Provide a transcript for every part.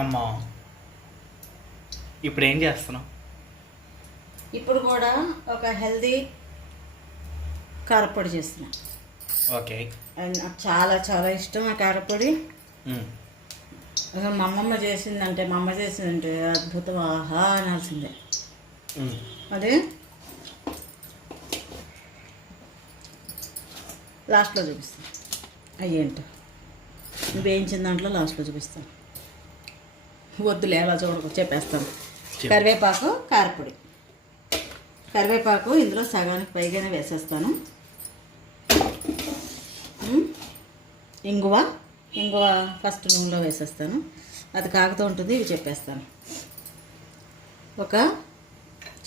అమ్మా, ఇప్పుడు ఏం చేస్తున్నావు? ఇప్పుడు కూడా ఒక హెల్దీ కారపొడి చేస్తున్నా. ఓకే. నాకు చాలా చాలా ఇష్టం ఆ కారపొడి. అసలు మా అమ్మ చేసిందంటే అద్భుతం, ఆహా అనాల్సిందే. అదే లాస్ట్లో చూపిస్తాను అయ్యేంటో. వేయించిన దాంట్లో లాస్ట్లో చూపిస్తాను. వద్దులే అలా చూడకు, చెప్పేస్తాను. కరివేపాకు, కారపొడి. కరివేపాకు ఇందులో సగానికి పైగానే వేసేస్తాను. ఇంగువ ఫస్ట్ నూనెలో వేసేస్తాను. అది కాగుతూ ఉంటుంది, ఇవి చెప్పేస్తాను. ఒక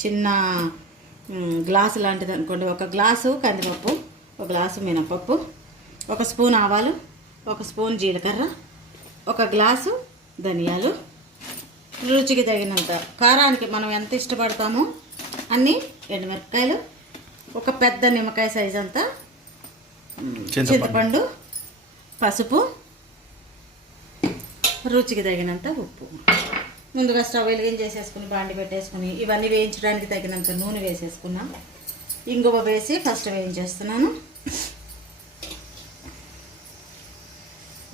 చిన్న గ్లాసు లాంటిది అనుకోండి, ఒక గ్లాసు కందిపప్పు, ఒక గ్లాసు మినపప్పు, ఒక స్పూన్ ఆవాలు, ఒక స్పూన్ జీలకర్ర, ఒక గ్లాసు ధనియాలు, రుచికి తగినంత కారానికి మనం ఎంత ఇష్టపడతామో అన్ని ఎండుమిరపకాయలు, ఒక పెద్ద నిమ్మకాయ సైజ్ అంతా చింతపండు, పసుపు, రుచికి తగినంత ఉప్పు. ముందుగా స్టవ్ వెలిగించేసేసుకుని బాండి పెట్టేసుకుని ఇవన్నీ వేయించడానికి తగినంత నూనె వేసేసుకున్నాం. ఇంగువ వేసి ఫస్ట్ వేయించేస్తున్నాను.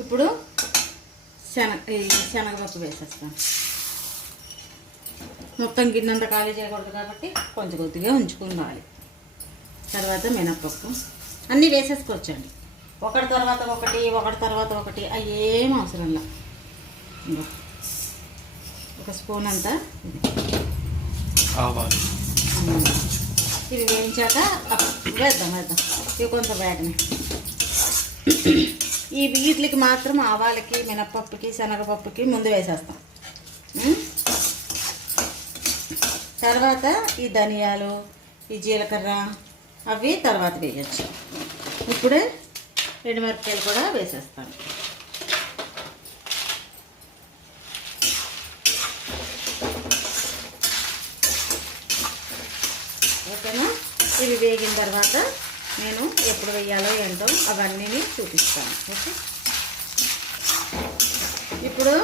ఇప్పుడు శనగపప్పు వేసేస్తాను. మొత్తం గిన్నెంత ఖాళీ చేయకూడదు కాబట్టి కొంచెం కొద్దిగా ఉంచుకోవాలి. తర్వాత మినప్పప్పు అన్నీ వేసేసుకోవచ్చండి. ఒకటి తర్వాత ఒకటి అవి ఏం అవసరంలా. ఒక స్పూన్ అంతా ఆవాలు ఇవి వేయించాక వేద్దాం. ఇవి కొంచెం వేగనే. ఈ వీటికి మాత్రం ఆవాలకి, మినప్పప్పుకి, శనగపప్పుకి ముందు వేసేస్తాం. తర్వాత ఈ ధనియాలు, ఈ జీలకర్ర అవి తర్వాత వేయచ్చు. ఇప్పుడే ఎండుమిరపకాయలు కూడా వేసేస్తాను. ఓకేనా? ఇవి వేగిన తర్వాత నేను ఎప్పుడు వేయాలో ఏంటో అవన్నీ చూపిస్తాను. ఓకే, ఇప్పుడు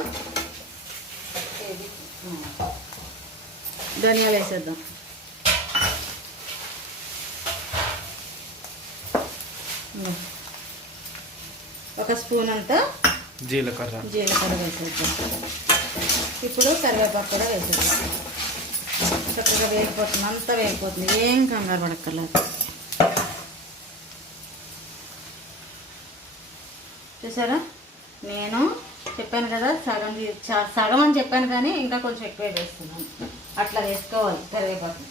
ధనియాలు వేసేద్దాం. ఒక స్పూన్ అంతా జీలకర్ర వేసేద్దాం. ఇప్పుడు కరివేపాకు కూడా వేసేద్దాం. చక్కగా వేగిపోతుంది, అంతా వేగిపోతుంది, ఏం కంగారు పడక్కర్లేదు. చూసారా, నేను చెప్పాను కదా సగం అని చెప్పాను, కానీ ఇంకా కొంచెం ఎక్కువే వేస్తున్నాను. అట్లా వేసుకోవాలి కరివేపాకు.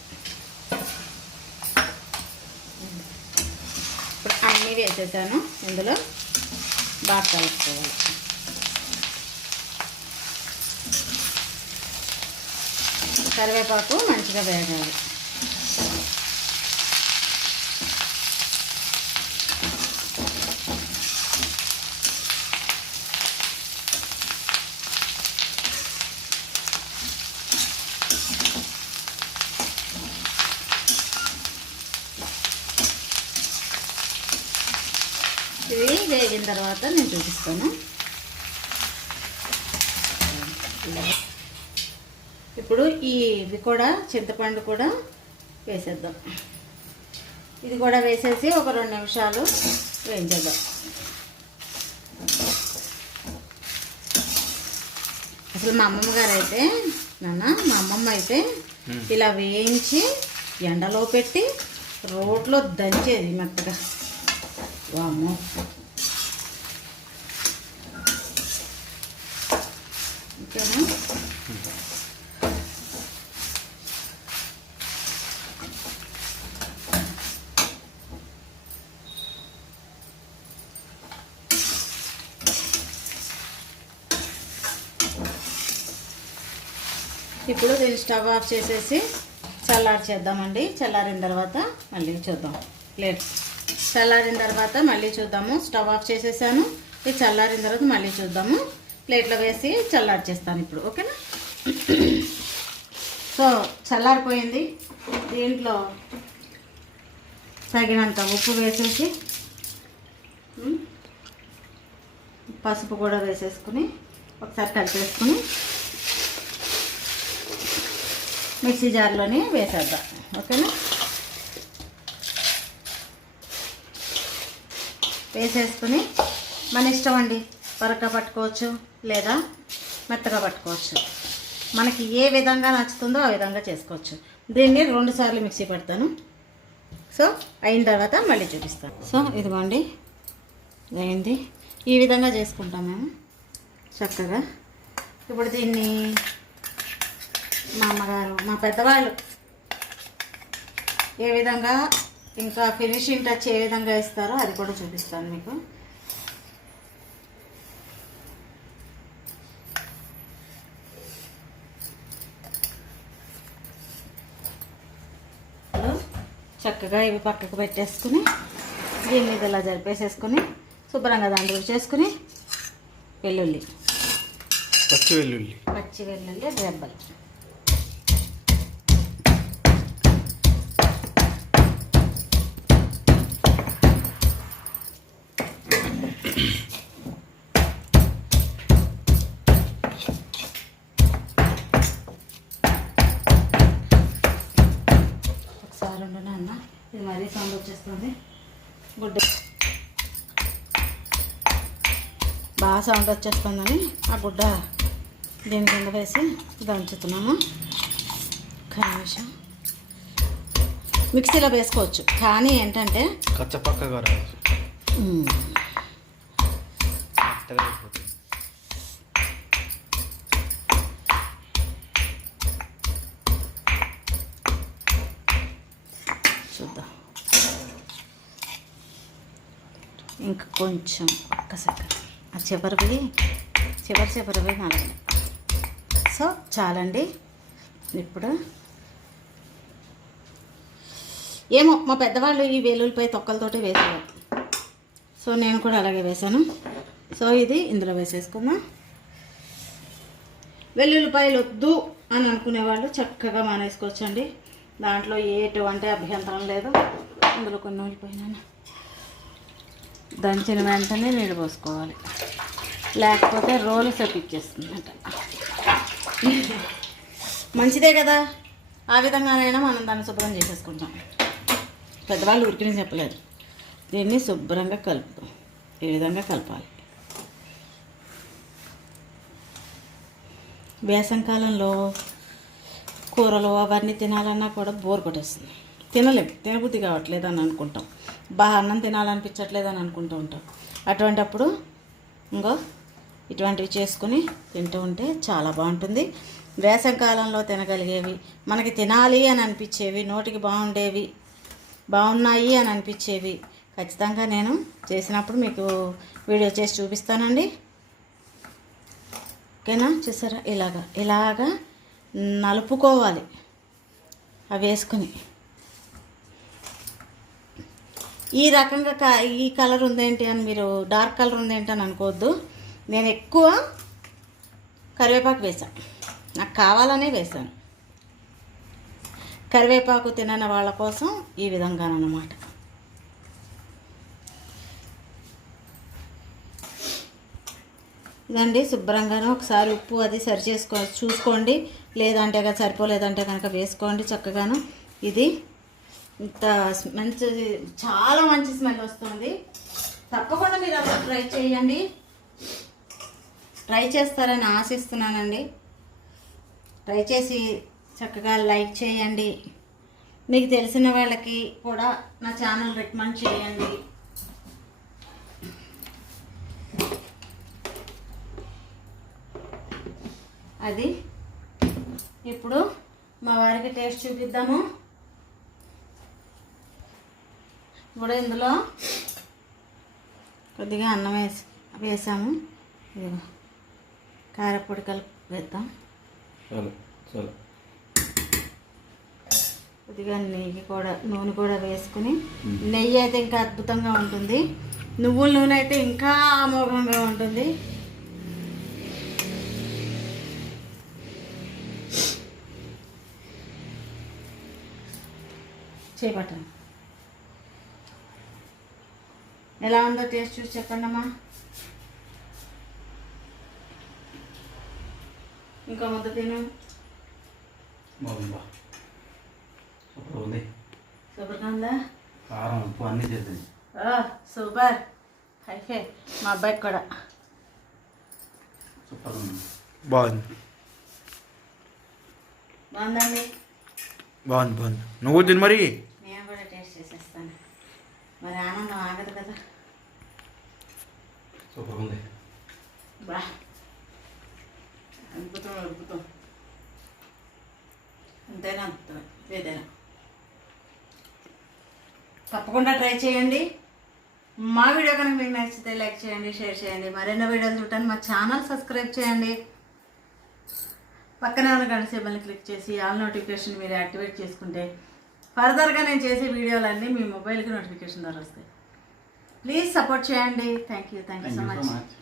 ఇప్పుడు అన్నీ వేసేసాను. ఇందులో బాగా కలుపుకోవాలి. కరివేపాకు మంచిగా వేగాలి. ఇవి వేగిన తర్వాత నేను చూపిస్తాను. ఇప్పుడు ఇవి కూడా చింతపండు కూడా వేసేద్దాం. ఇది కూడా వేసేసి ఒక 2 నిమిషాలు వేయించేద్దాం. అసలు మా అమ్మమ్మ అయితే ఇలా వేయించి ఎండలో పెట్టి రోట్లో దంచేది మెత్తగా. వామ్మో, ఓకేనా? ఇప్పుడు దీన్ని స్టవ్ ఆఫ్ చేసేసి చల్లార్చేద్దామండి. చల్లారిన తర్వాత మళ్ళీ చూద్దాం. చల్లారిన తర్వాత మళ్ళీ చూద్దాము. స్టవ్ ఆఫ్ చేసేసాను. ఇది చల్లారిన తర్వాత మళ్ళీ చూద్దాము. ప్లేట్లో వేసి చల్లార్చేస్తాను ఇప్పుడు. ఓకేనా? సో చల్లారిపోయింది. దీంట్లో తగినంత ఉప్పు వేసేసి పసుపు కూడా వేసేసుకుని ఒకసారి కలిపేసుకుని మిక్సీ జార్లోని వేసేద్దాం. ఓకేనా? వేసేసుకుని మన ఇష్టం అండి, పరక పట్టుకోవచ్చు లేదా మెత్తగా పట్టుకోవచ్చు. మనకి ఏ విధంగా నచ్చుతుందో ఆ విధంగా చేసుకోవచ్చు. దీన్ని 2 సార్లు మిక్సీ పడతాను. సో అయిన తర్వాత మళ్ళీ చూపిస్తాను. సో ఇదిగోండి అయింది. ఈ విధంగా చేసుకుంటాం మేము చక్కగా. ఇప్పుడు దీన్ని మా అమ్మగారు, మా పెద్దవాళ్ళు ఏ విధంగా ఇంకా ఫినిషింగ్ టచ్ ఏ విధంగా ఇస్తారో అది కూడా చూపిస్తాను మీకు. చక్కగా ఇవి పక్కకు పెట్టేసుకుని దీని మీద ఇలా జరిపేసేసుకుని శుభ్రంగా దాంట్లో చేసుకుని పచ్చి వెల్లుల్లి రెబ్బలు ఒకసారి ఉండను అన్న, ఇది మరీ సౌండ్ వచ్చేస్తుంది. గుడ్డ బాగా సౌండ్ వచ్చేస్తుందని ఆ గుడ్డ దీని కింద వేసి దంచుతున్నాము. ఒక్క నిమిషం. మిక్సీలో వేసుకోవచ్చు, కానీ ఏంటంటే కచ్చపక్కగా రాదు. చూద్దాం ఇంకా కొంచెం ఒక్కసారి ఆ చివరివి నలగ. సో చాలండి. ఇప్పుడు ఏమో మా పెద్దవాళ్ళు ఈ వెల్లుల్లిపై తొక్కలతోటి వేసేవారు. సో నేను కూడా అలాగే వేసాను. సో ఇది ఇందులో వేసేసుకుందాం. వెల్లుల్లిపాయలు వద్దు అని అనుకునేవాళ్ళు చక్కగా మానేసుకోవచ్చండి. దాంట్లో ఎటువంటి అభ్యంతరం లేదు. ఇందులో కొన్ని ఉల్లిపోయినాను దంచిన వెంటనే నీళ్ళు పోసుకోవాలి, లేకపోతే రోలు సెప్పిచ్చేస్తుందట. మంచిదే కదా, ఆ విధంగానైనా మనం దాన్ని శుభ్రం చేసేసుకుంటాం. పెద్దవాళ్ళు ఉరికిని చెప్పలేదు. దీన్ని శుభ్రంగా కలుపుతాం. ఈ విధంగా కలపాలి. వేసవికాలంలో కూరలు అవన్నీ తినాలన్నా కూడా బోర్ కొట్టేస్తుంది. తినబుద్ధి కావట్లేదు అని అనుకుంటాం. అన్నం తినాలనిపించట్లేదు అని అనుకుంటూ ఉంటాం. అటువంటప్పుడు ఇంకో ఇటువంటివి చేసుకుని తింటూ ఉంటే చాలా బాగుంటుంది. వేసవికాలంలో తినగలిగేవి, మనకి తినాలి అని అనిపించేవి, నోటికి బాగున్నాయి అని అనిపించేవి ఖచ్చితంగా నేను చేసినప్పుడు మీకు వీడియో చేసి చూపిస్తానండి. ఓకేనా? చూసారా? ఇలాగా నలుపుకోవాలి అవి వేసుకుని. ఈ రకంగా ఈ కలర్ ఉందేంటి అని మీరు డార్క్ కలర్ ఉందేంటి అని అనుకోవద్దు. నేను ఎక్కువ కరివేపాకు వేసాను, నాకు కావాలనే వేసాను. కరివేపాకు తినని వాళ్ళ కోసం ఈ విధంగానమాట. ఇదండి, శుభ్రంగానే ఒకసారి ఉప్పు అది సరి చూసుకోండి. లేదంటే సరిపోలేదంటే కనుక వేసుకోండి చక్కగాను. ఇది ఇంత మంచిది, చాలా మంచి స్మెల్ వస్తుంది. తప్పకుండా మీరు అలా ట్రై చేయండి. ట్రై చేస్తారని ఆశిస్తున్నానండి. ట్రై చేసి చక్కగా లైక్ చేయండి. మీకు తెలిసిన వాళ్ళకి కూడా నా ఛానల్ రికమెండ్ చేయండి. అది ఇప్పుడు మా వారికి టేస్ట్ చూపిద్దాము. ఇప్పుడు ఇందులో కొద్దిగా అన్నం వేసాము. కారపొడి వేద్దాం. కొద్దిగా నూనె కూడా వేసుకుని, నెయ్యి అయితే ఇంకా అద్భుతంగా ఉంటుంది, నువ్వుల నూనె అయితే ఇంకా అమోఘంగా ఉంటుంది. చేపట్టండి. ఎలా ఉందో టేస్ట్ చూసి చెప్పండి అమ్మా. ఇంకా ముద్ద తిను. బాగుంది బా. సూపర్ ఉంది. సూపర్గా ఉందా? కారం ఉప్పు అన్నీ చేసింది. సూపర్. అయితే మా అబ్బాయికి కూడా సూపర్ ఉంది. బాగుంది. బాగుందండి. బాగుంది. నువ్వు తిని మరి. నేను కూడా టేస్ట్ చేసేస్తాను. మరి ఆనందం ఆగదు కదా. సూపర్ ఉంది. బా అద్భుతం. అంతేనా? అద్భుతం. ఏదైనా తప్పకుండా ట్రై చేయండి. మా వీడియో కనుక మీకు నచ్చితే లైక్ చేయండి, షేర్ చేయండి. మరెన్నో వీడియోలు చూడటానికి మా ఛానల్ సబ్స్క్రైబ్ చేయండి. పక్కనే ఉన్న గంట సింబల్ని క్లిక్ చేసి ఆల్ నోటిఫికేషన్ మీరు యాక్టివేట్ చేసుకుంటే ఫర్దర్గా నేను చేసే వీడియోలన్నీ మీ మొబైల్కి నోటిఫికేషన్ ద్వారా వస్తాయి. ప్లీజ్ సపోర్ట్ చేయండి. Thank you so much.